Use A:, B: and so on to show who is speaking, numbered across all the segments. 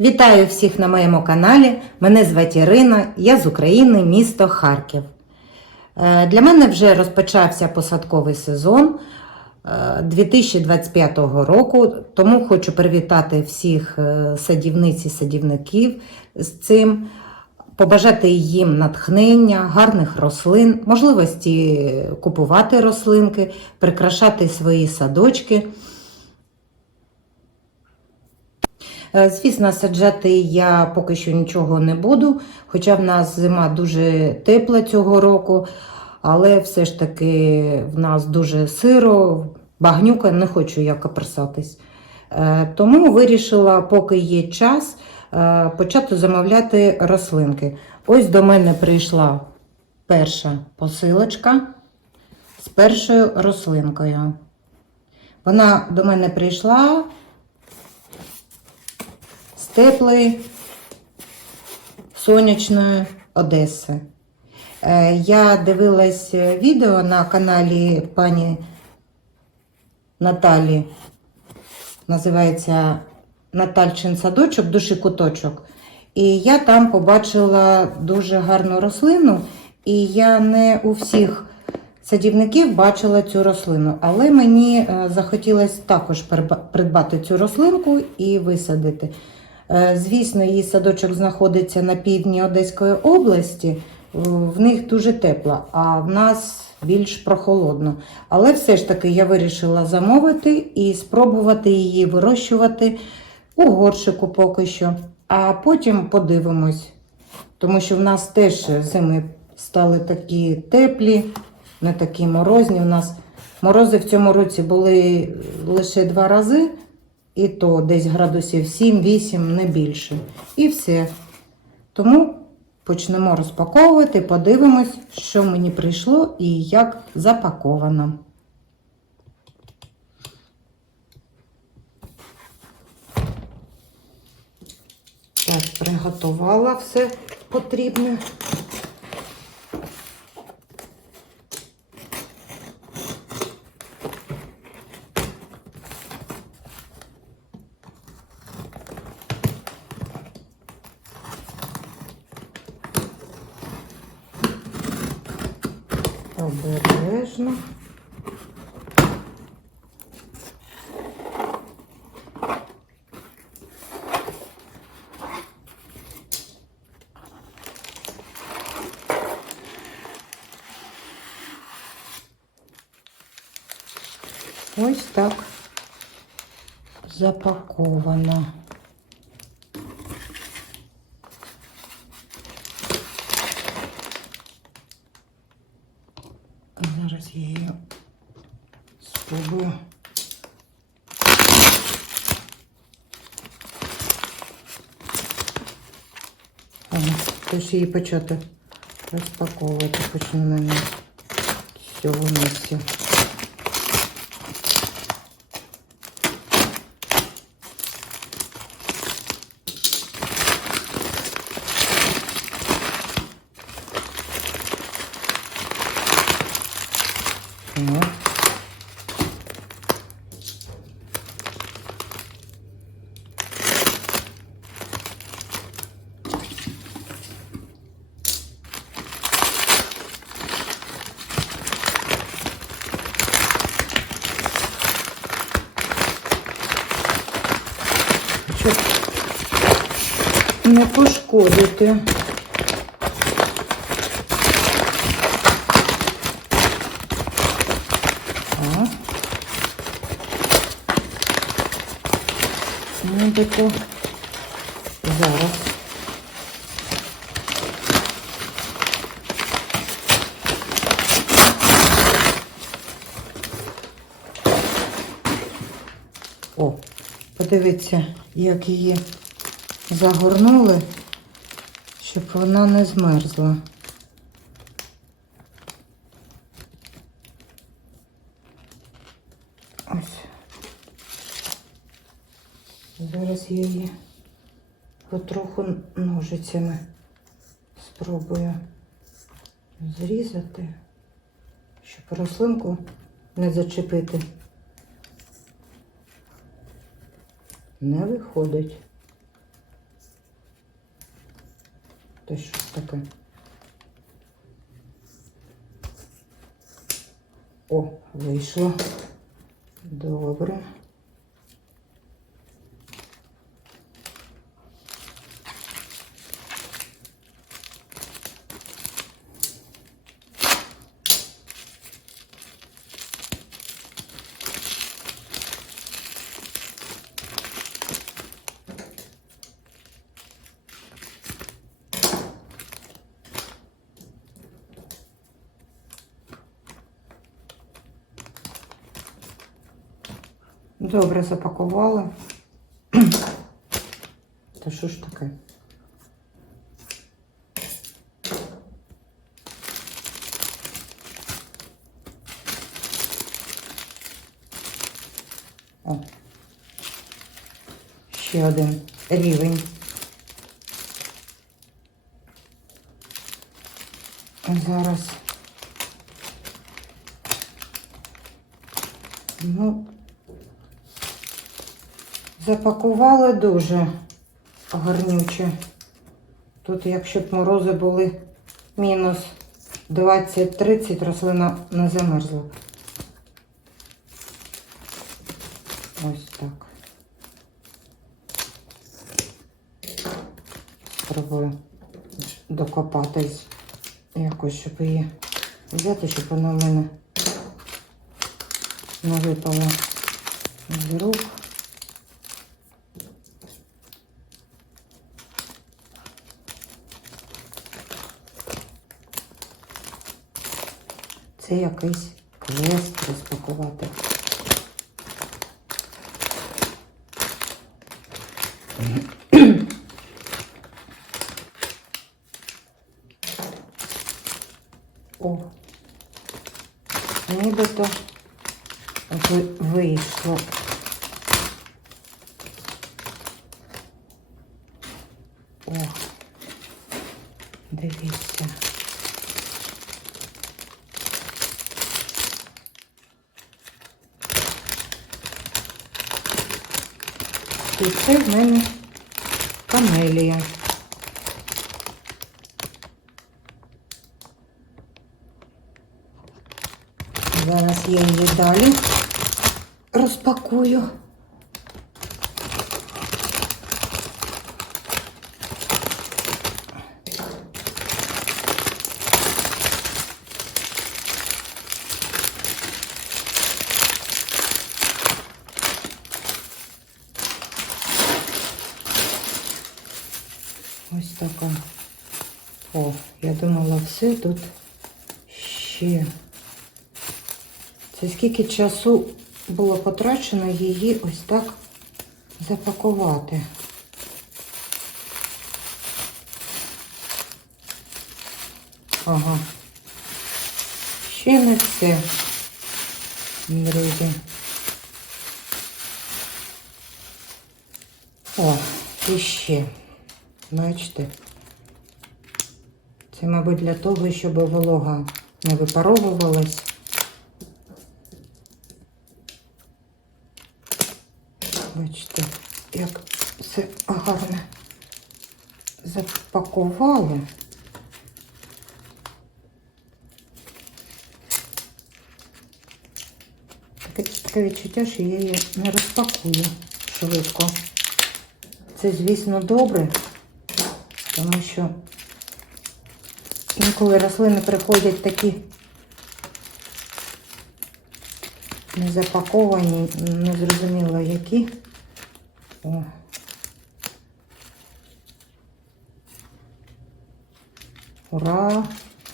A: Вітаю всіх на моєму каналі. Мене звати Ірина, я з України, місто Харків. Е, Для мене вже розпочався посадковий сезон е, 2025 року, тому хочу привітати всіх е, садівниць і садівників з цим, побажати їм натхнення, гарних рослин, можливості купувати рослинки, прикрашати свої садочки. Звісно, саджати я поки що нічого не буду, хоча в нас зима дуже тепла цього року, але все ж таки в нас дуже сиро, багнюка, не хочу я каперсатись. Е, Тому вирішила, поки є час, е, почати замовляти рослинки. Ось до мене прийшла перша посилочка з першою рослинкою. Вона до мене прийшла теплої сонячної Одеси. Е, Я дивилась відео на каналі пані Наталі. Називається Натальчин садочок, душі куточок. І я там побачила дуже гарну рослину, і я не у всіх садівників бачила цю рослину. Але мені е, захотілося також придбати цю рослинку і висадити. Е, Звісно, її садочок знаходиться на півдні Одеської області. В них дуже тепло, а в нас більш прохолодно. Але все ж таки я вирішила замовити і спробувати її вирощувати у горшику поки що. А потім подивимось. Тому що в нас теж зими стали такі теплі, не такі морозні. У нас морози в цьому році були лише два рази, і то десь градусів 7-8, не більше. І все. Тому почнемо розпаковувати, подивимось, що мені прийшло і як запаковано. Так, приготувала все потрібне. Обережно. Ось так запаковано. Зараз я її спробую. Ага, Тож її почати розпаковувати почну на з цього місця. Щоб не пошкодити. Так. Ну, тако. Зараз. О, подивіться, як її загорнули, щоб вона не змерзла. Ось. Її потроху ножицями спробую зрізати, щоб рослинку не зачепити. Не виходить. Та що ж таке? О, вийшло. Добре. Добре запакували. Та що ж таке? О. Ще один рівень. Зараз. Ну, Запакували дуже гарнюче. Тут, якщо б морози були мінус 20-30, рослина не замерзла. Ось так. Спробую докопатись якось, щоб її взяти, щоб вона в мене не випала з рук. Це якийсь квест розпакувати. О, нібито ви- вийшло. О, дивіться. І це в мене камелія. Зараз я її далі розпакую. Ось така. О, я думала, все тут ще. Це скільки часу було потрачено її ось так запакувати. Ага. Ще не все, друзі. О, і ще. Бачите? Це, мабуть, для того, щоб волога не випаровувалась. Бачите, як все гарно запакували. Таке, відчуття, що я її не розпакую швидко. Це, звісно, добре, тому що інколи рослини приходять такі не запаковані, не зрозуміло які. О. Ура!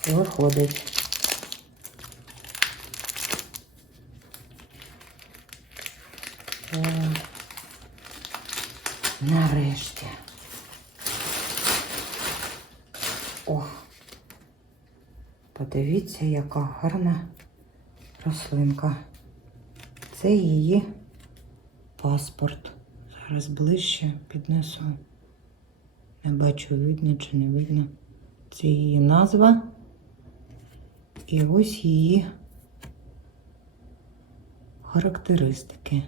A: Виходить. О. Нарешті. О, подивіться, яка гарна рослинка. Це її паспорт. Зараз ближче піднесу. Не бачу, видно чи не видно. Це її назва. І ось її характеристики.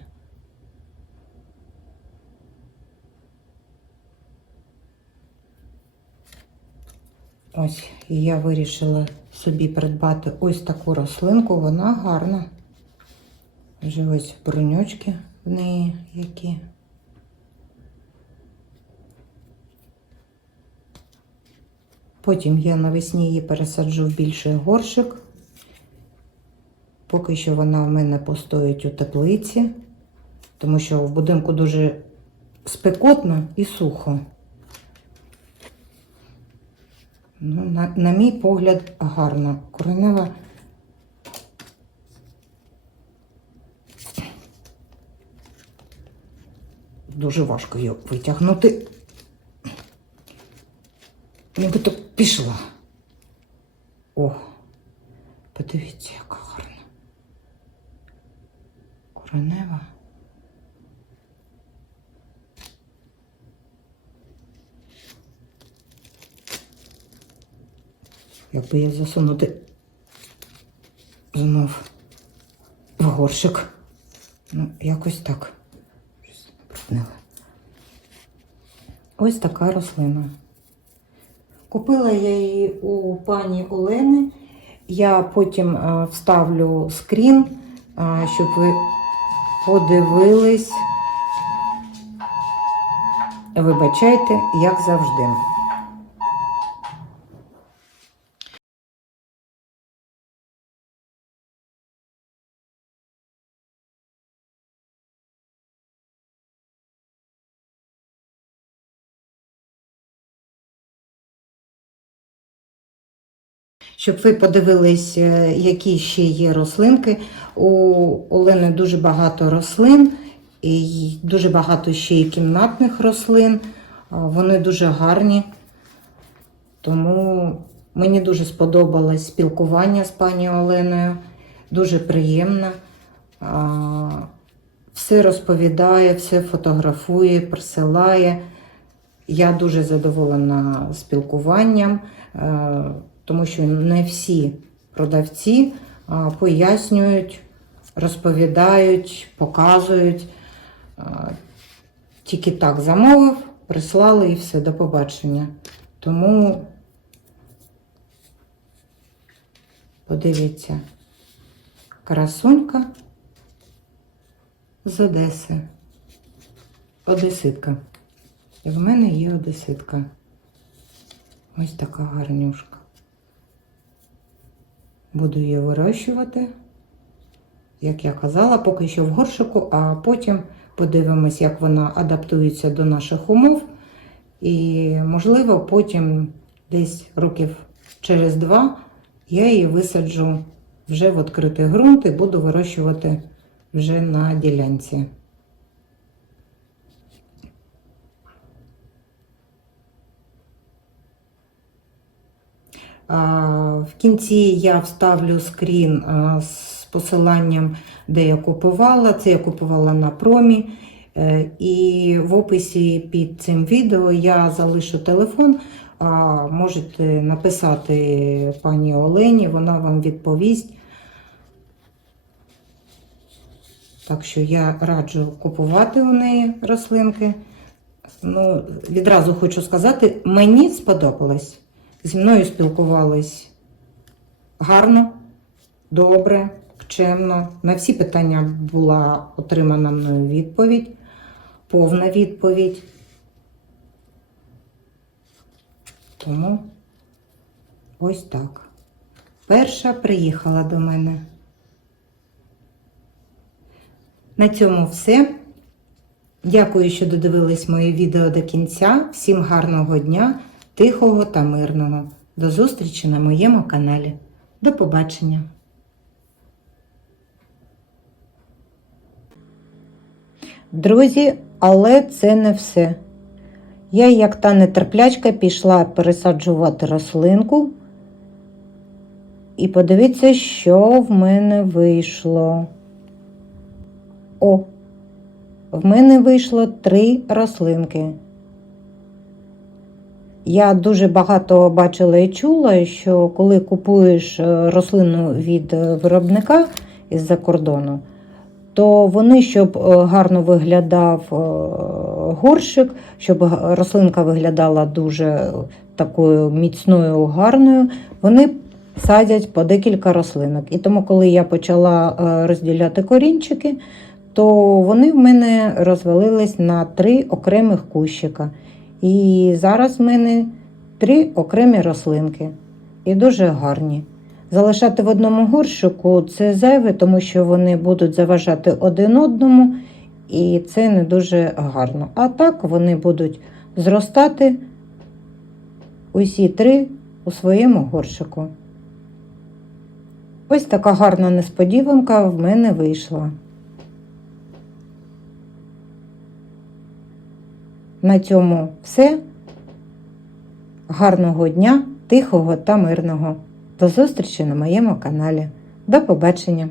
A: Ось, і я вирішила собі придбати ось таку рослинку. Вона гарна. Вже ось бронючки в неї які. Потім я навесні її пересаджу в більший горшик. Поки що вона в мене постоїть у теплиці, тому що в будинку дуже спекотно і сухо. Ну, на, на мій погляд, гарно. Коренева. Дуже важко її витягнути. Нібито пішла. О, подивіться, яка гарна. Коренева. Якби я засунути знов в горшик. Ну, якось так. Ось така рослина. Купила я її у пані Олени. Я потім е, вставлю скрін, е, щоб ви подивились. Вибачайте, як завжди. Щоб ви подивились, е, які ще є рослинки. У Олени дуже багато рослин, і дуже багато ще і кімнатних рослин. Вони дуже гарні. Тому мені дуже сподобалось спілкування з пані Оленою. Дуже приємно. Все розповідає, все фотографує, присилає. Я дуже задоволена спілкуванням, е, тому що не всі продавці пояснюють, розповідають, показують. Тільки так замовив, прислали і все, до побачення. Тому подивіться, красунька з Одеси. Одеситка. І в мене є одеситка. Ось така гарнюшка. Буду її вирощувати, як я казала, поки що в горшику, а потім подивимось, як вона адаптується до наших умов. І, можливо, потім десь років через два я її висаджу вже в відкритий ґрунт і буду вирощувати вже на ділянці. А, В кінці я вставлю скрін з посиланням, де я купувала. Це я купувала на промі. Е, І в описі під цим відео я залишу телефон. Можете написати пані Олені, вона вам відповість. Так що я раджу купувати у неї рослинки. Ну, відразу хочу сказати, мені сподобалось. Зі мною спілкувались гарно, добре, чемно. На всі питання була отримана мною відповідь, повна відповідь. Тому ось так. Перша приїхала до мене. На цьому все. Дякую, що додивились моє відео до кінця. Всім гарного дня, тихого та мирного. До зустрічі на моєму каналі. До побачення! Друзі, але це не все. Я, як та нетерплячка, пішла пересаджувати рослинку. І подивіться, що в мене вийшло. О, в мене вийшло три рослинки. Я дуже багато бачила і чула, що коли купуєш е, рослину від е, виробника із-за кордону, то вони, щоб е, гарно виглядав горщик, щоб рослинка виглядала дуже такою міцною, гарною, вони садять по декілька рослинок. І тому, коли я почала розділяти корінчики, то вони в мене розвалились на три окремих кущика. І зараз в мене три окремі рослинки. І дуже гарні. Залишати в одному горщику це зайве, тому що вони будуть заважати один одному, і це не дуже гарно. А так вони будуть зростати усі три у своєму горщику. Ось така гарна несподіванка в мене вийшла. На цьому все. Гарного дня, тихого та мирного. До зустрічі на моєму каналі. До побачення!